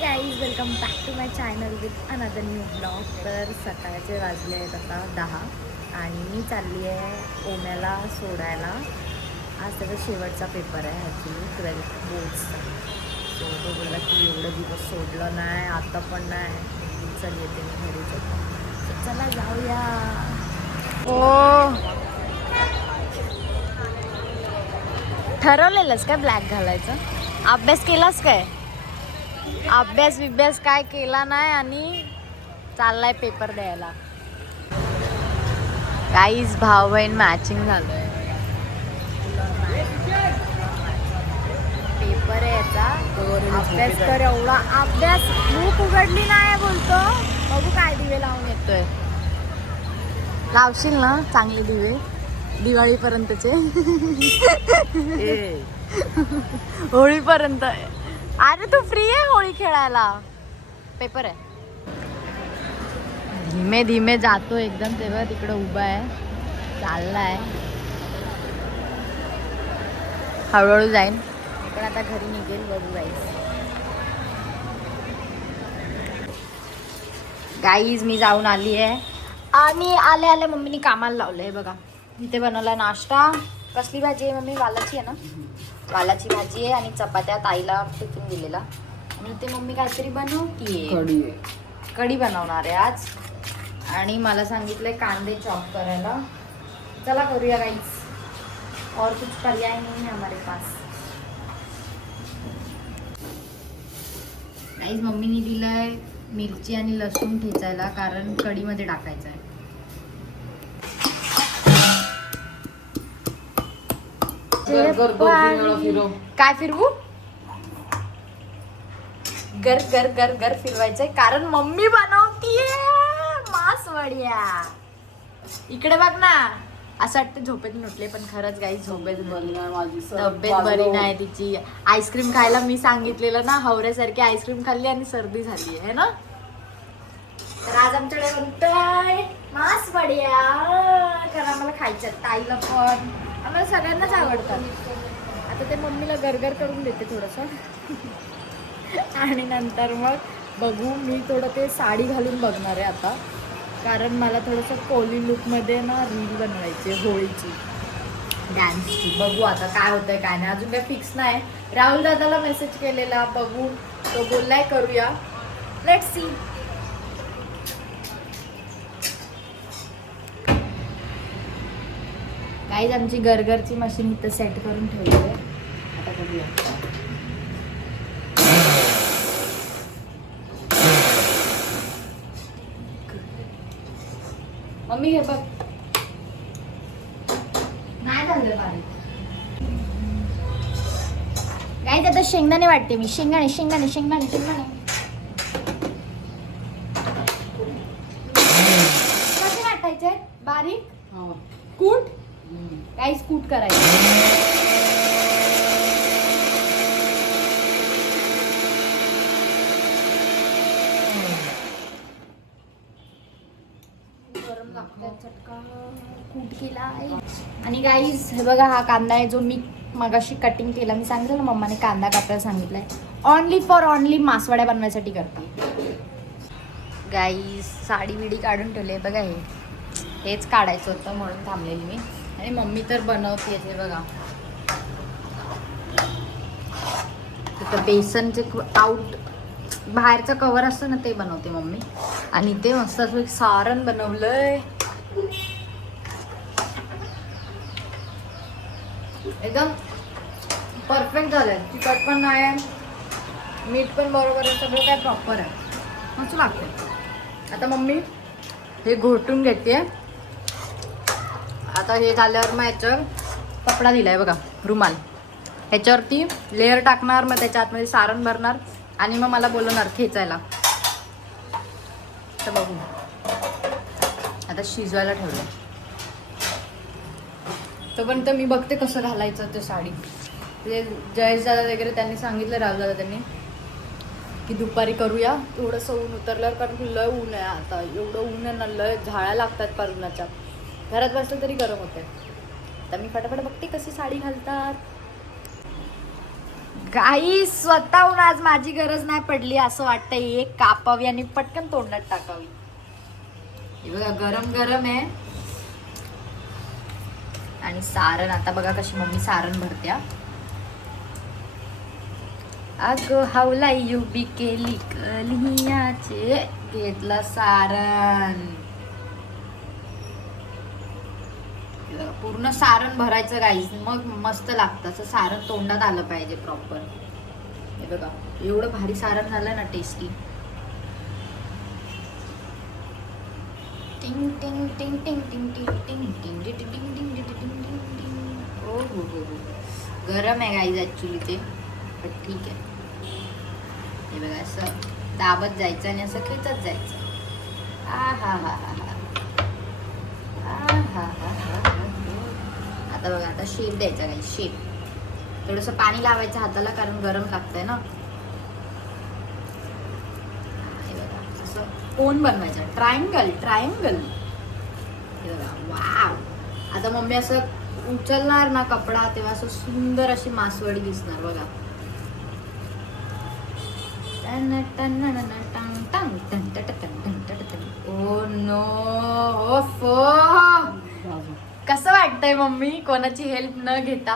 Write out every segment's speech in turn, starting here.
Guys welcome back to my channel with another new blog. तर सकाळचे वाजले आहेत आता 10 आणि मी चालली आहे ओम्याला सोडायला. आज त्याचा शेवटचा पेपर आहे ॲक्च्युली 12th बोर्ड्सचा. सो तो बोलला की एवढं दिवस सोडलं नाही, आता पण नाही, चल येते मी घरीच होतो. तर चला जाऊया. ओ ठरवलेलंस काय ब्लॅक घालायचं? अभ्यास केलास काय? अभ्यास काय केला नाही आणि चाललाय पेपर द्यायला. गाईज भाऊ बहीण मॅचिंग झालोय. पेपर आहे याचा. अभ्यास तर एवढा अभ्यास बुक उघडली नाही बोलतो. बघू काय दिवे लावून येतोय. लावशील ना चांगले दिवे दिवाळीपर्यंतचे? होळीपर्यंत. अरे तू फ्री आहे होळी खेळायला? पेपर आहे. धीमे धीमे जातो एकदम. तेव्हा तिकडे उभा आहे, चाललाय, हळूहळू जाईन. पण आता घरी निघेल. बघू गाईज मी जाऊन आली आहे आणि आले आले मम्मीने कामाला लावलंय. बघा इथे बनवला नाश्ता. कसली भाजी आहे मम्मी? वालाची आहे ना? वालाची भाजी आहे आणि चपात्या ताईला टिफिन दिलेला. आणि इथे मम्मी काहीतरी बनवतीये, कढी बनवणार आहे आज. आणि मला सांगितलंय कांदे चॉप करायला. चला करूया गाईज, और कुछ पर्याय नहीं है हमारे पास. गाईज मम्मीने दिलंय मिरची आणि लसूण ठेचायला, कारण कढीमध्ये टाकायचं आहे. काय फिरवू? गर गर गर गर फिरवायचंय, कारण मम्मी बनवतीये मासवड्या. इकडे बघ ना. असं वाटतं झोपेतून उठले, पण खरंच गाई झोपेत बरी नाही माझी. तब्येत बरी नाही तिची. आईस्क्रीम खायला मी सांगितलेलं ना, हवऱ्यासारखी आईस्क्रीम खाल्ली आणि सर्दी झाली आहे ना. तर आज आमच्याकडे बनतोय मासवड्या, कारण आम्हाला खायच्या. ताईला पण, आम्हाला सगळ्यांनाच आवडतात. आता ते मम्मीला गरगर करून देते थोडंसं. आणि नंतर मग बघू. मी थोडं ते साडी घालून बघणार आहे आता, कारण मला थोडंसं कोली लुकमध्ये ना रील बनवायची होळीची, डान्सची. बघू आता काय होतंय काय नाही, अजून काय फिक्स नाही. राहुल दादाला मेसेज केलेला, बघू. तो बोललाय करूया. Let's see. गाईज आमची गरगरची मशीन इथं सेट करून ठेवली आहे. आता बघूया. मम्मी हे बघ, नाही झालं बारीक. गाईज आता शेंगदाणे वाटते मी. शेंगदाणे शेंगदाणे शेंगदाणे शेंगदाणे कसे वाटायचे? बारीक कूट. गाईज कूट करायचं. कूट केला. आणि गाईज हे बघा, हा कांदा आहे जो मी मगाशी कटिंग केला. मी सांगितलं ना मम्माने कांदा कापायला सांगितलाय. ऑनली फॉर ऑनली मासवड्या बनवायसाठी करते. गाईज साडी बिडी काढून ठेवले बघा. हेच काढायचं होतं म्हणून थांबलेली मी. आणि मम्मी तर बनवते हे बघा. तिथं बेसनचे आउट बाहेरचं कवर असतं ना, ते बनवते मम्मी. आणि ते मस्त असं एक सारण बनवलंय. एकदम परफेक्ट झालंय. तिखट पण नाही, मीठ पण बरोबर आहे, सगळं काय प्रॉपर आहे. मस्त लागते. आता मम्मी हे घोटून घेते. आता हे झाल्यावर मग याच्यावर कपडा दिलाय बघा, रुमाल. ह्याच्यावरती लेअर टाकणार, मग त्याच्या आतमध्ये सारण भरणार आणि मग मला बोलवणार खेचायला. तर बघू. आता शिजवायला ठेवलं. तोपर्यंत मी बघते कसं घालायचं ते साडी. ते जयेश दादा वगैरे त्यांनी सांगितलं, राहुल दादा त्यांनी, की दुपारी करूया थोडंसं ऊन उतरल्यावर, कारण की लय ऊन आहे आता. एवढं ऊन आहे ना, लय झाळ्या लागतात पारुणाच्या. घरात बसलं तरी गरम होते. तर मी फटाफट बघते कशी साडी घालतात. गाई स्वतःहून आज माझी गरज नाही पडली असं वाटतंय. एक कापावी आणि पटकन तोंडात टाकावी. हे बघा गरम गरम आहे. आणि सारण आता बघा कशी मम्मी सारण भरत्या. अगं हावला युबी केली कलियाचे घेतलं सारण. पूर्ण सारण भरायचं गाईस मग मस्त लागतं. असं सारण तोंडात आलं पाहिजे प्रॉपर. हे बघा एवढं भारी सारण झालं ना टेस्टी. टिंग टिंग टिंग टिंग टिंग टिंग टिंग टिंग टिंग टिंग टिंग टिंग टिंग. ओ हो गरम आहे गाईज ऍक्च्युली ते, पण ठीक आहे. हे बघा असं दाबत जायचं आणि असं खेचत जायचं. आ हा हा हा हा. आता बघा आता शेप द्यायचा काही शेप. थोडंसं पाणी लावायचं हाताला कारण गरम लागतंय ना. हे बघा असं कोन बनवायचं. Triangle triangle. हे बघा वाव. आता मम्मी असं उचलणार ना कपडा तेव्हा असं सुंदर अशी मासवडी दिसणार बघा. ओ नो ओफो. कसं वाटतंय मम्मी कोणाची हेल्प न घेता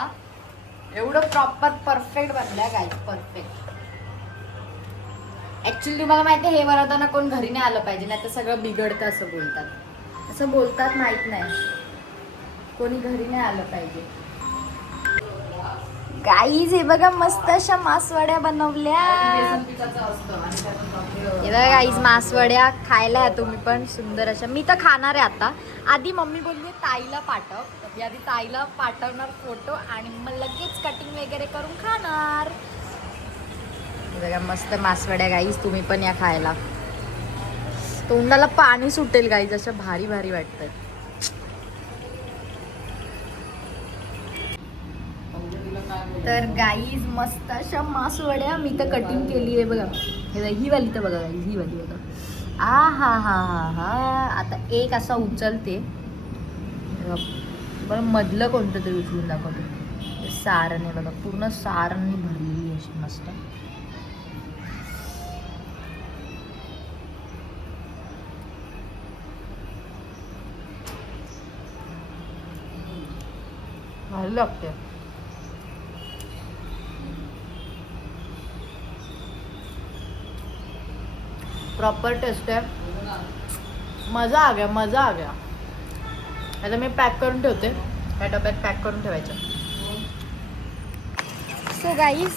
एवढं प्रॉपर परफेक्ट बनलंय गाईस. परफेक्ट. ऍक्च्युली तुम्हाला माहिती आहे हे बनवताना कोण घरी नाही आलं पाहिजे नाही तर सगळं बिघडतं असं बोलतात. असं बोलतात माहित नाही. कोणी घरी नाही आलं पाहिजे. गाईज हे बघा मस्त अशा मासवड्या बनवल्या. हे बघा गाईज मासवड्या खायला या तुम्ही पण सुंदर अशा. मी तर खाणार आहे आता. आधी मम्मी बोलली ताईला पाठव. मी आधी ताईला पाठवणार फोटो आणि मग लगेच कटिंग वगैरे करून खाणार. हे बघा मस्त मासवड्या गाईज तुम्ही पण या खायला. तोंडाला पाणी सुटेल गाईज अशा भारी भारी वाटतात. तर गाईज मस्त अशा मासवड्या मी तर कटिंग केली आहे बघा. हे ही वाली तर बघा गाईज ही वाली बघा. आ हा हा हा हा. आता एक असा उचलते बरं मधलं कोणतं तरी उचलून दाखवते. सारण आहे बघा पूर्ण सारण भरलेली अशी मस्त. भारी लागते. प्रॉपर टेस्ट आहे. मजा आ गया मजा आ गया. आता मी पॅक करून ठेवते. या डब्यात पॅक करून ठेवायचं. सो गाईज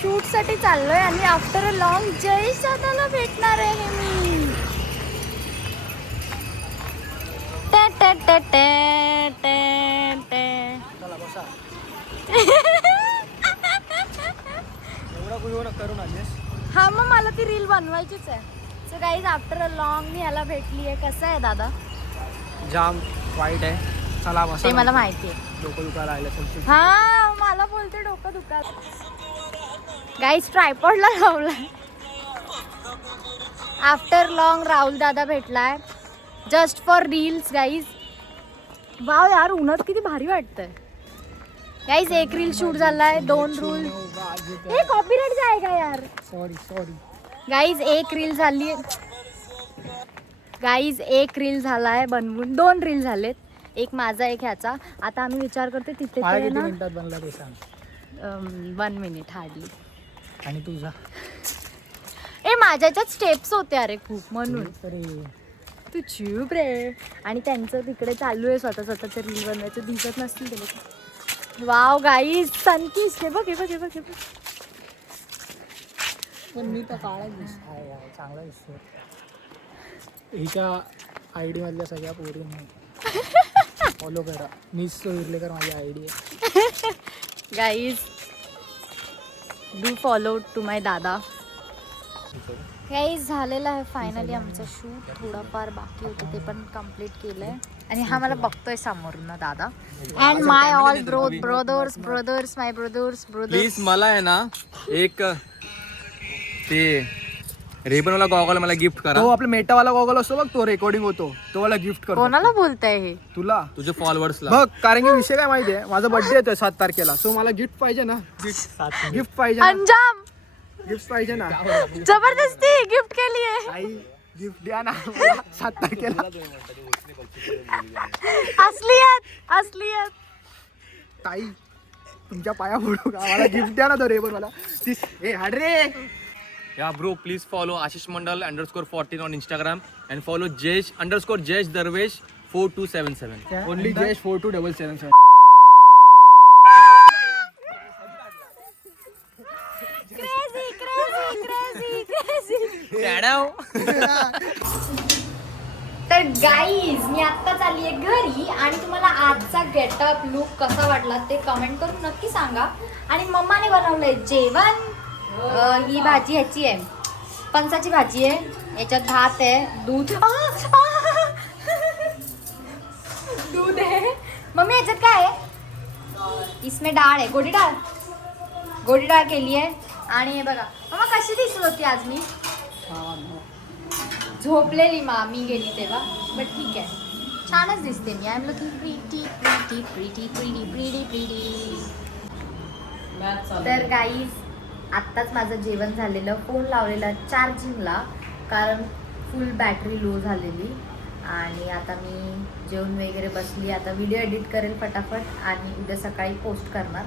शूटसाठी चाललोय आणि आफ्टर अ लॉंग जयेश दादाला भेटणार आहे मी. हा मग मला ती रील बनवायचीच आहे. So guys after a long मी ह्याला भेटली आहे. कसं आहे दादा? जाम वाईट आहे. चला बसा. ते मला माहिती आहे. डोकं दुखायला लागलं. हा मला बोलते डोकं दुखत. गाईज ट्रायपॉडला लावलाय. आफ्टर लॉंग राहुल दादा भेटलाय. Just for reels guys. Wow यार उन्हात किती भारी वाटतंय. गाईज एक रील शूट झालाय. 2 रूल. हे कॉपीराइट जाएगा यार. सॉरी गाईज एक रील झाली. गाईज एक रील झालाय बनवून. 2 रील झालेत. एक माझा एक ह्याचा. आता आम्ही विचार करते तिथे किती मिनिटात बनला ते सांग. 1 मिनिट हार्डली. आणि तुझा ए माझ्याच्यात स्टेप्स होते अरे खूप म्हणून. तू चूप रे. आणि त्यांचं तिकडे चालू आहे स्वतःचं रील बनवायचं. दिसत नसतील ते. वाव गाईज सनकिस्ट हे बघ हे बघ हे बघ हे बघ. पण मी तर काळा दिसतोय. चांगला दिसतोय. हिच्या आयडी मधल्या सगळ्या पोरींनी फॉलो करा. मिस विर्लेकर माझी आयडी आहे. गाईज डू फॉलो टू माय दादा. गाईज झालेलं आहे फायनली आमचं शूट. थोडंफार बाकी होतं ते पण कम्प्लीट केलंय. आणि हा मला बघतोय समोरून ना दादा. And my all brothers my brothers please मला आहे ना एक ते रेबन वाला गॉगल मला गिफ्ट करा. तो आपला मेटावाला गॉगल असतो बघ, तो रेकॉर्डिंग होतो, तो मला गिफ्ट करतो. कोणाला बोलताय हे? तुला तुझे फॉलोअर्सला. बघ, कारण की विषय काय माहितीये, माझा बर्थडे येतोय 7 तारखेला, सो मला गिफ्ट पाहिजे ना. गिफ्ट पाहिजे ना, अंजाम गिफ्ट पाहिजे ना. जबरदस्ती गिफ्ट केली आहे. आई गिफ्ट द्या ना मला 7 तारखेला. असलियत ताई तुमच्या पाया पडू का, मला गिफ्ट द्या ना तो रेबन मला. ए हाड रे. Yeah bro, please follow Ashish Mandal _14 on Instagram and follow Jesh _Jesh Darvesh 4277. Only Jayesh 42777. तर गाईज मी आत्ताच आली आहे घरी आणि तुम्हाला आजचा गेटअप लुक कसा वाटला ते कमेंट करून नक्की सांगा. आणि मम्माने बनवलंय जेवण. ही भाजी ह्याची आहे, फणसाची भाजी आहे, याच्यात भात आहे, दूध दूध आहे. मम्मी याच्यात काय आहे? इसमें डाळ आहे, गोडी डाळ केली आहे. आणि हे बघा मम्मा कशी दिसत होती आज मी, झोपलेली मी गेली तेव्हा, बट ठीक आहे छानच दिसते मी. I am looking pretty pretty pretty pretty pretty pretty. तर गाईज आत्ताच माझं जेवण झालेलं, फोन लावलेला चार्जिंगला कारण फुल बॅटरी लो झालेली. आणि आता मी जेवण वगैरे बसली, आता व्हिडिओ एडिट करेल फटाफट आणि उद्या सकाळी पोस्ट करणार.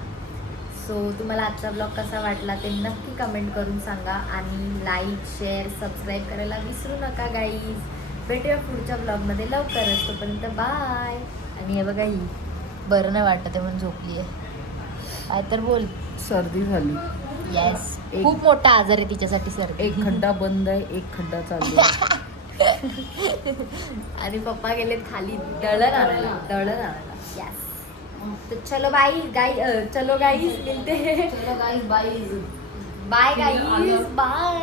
सो तुम्हाला आजचा ब्लॉग कसा वाटला ते नक्की कमेंट करून सांगा आणि लाईक शेअर सबस्क्राईब करायला विसरू नका गाईज. भेटूया पुढच्या ब्लॉगमध्ये लवकरच, तोपर्यंत बाय. आणि हे बघा ही बरं नाही वाटत आहे म्हणून झोपली आहे. काय तर बोल. सर्दी झाली. येस, खूप मोठा आजार आहे तिच्यासाठी सर्दी. एक खड्डा बंद आहे, एक खड्डा चालू आहे. आणि पप्पा गेलेत खाली दळण आणायला. येस. तो चलो गाइस मिलते हैं. Bye guys bye.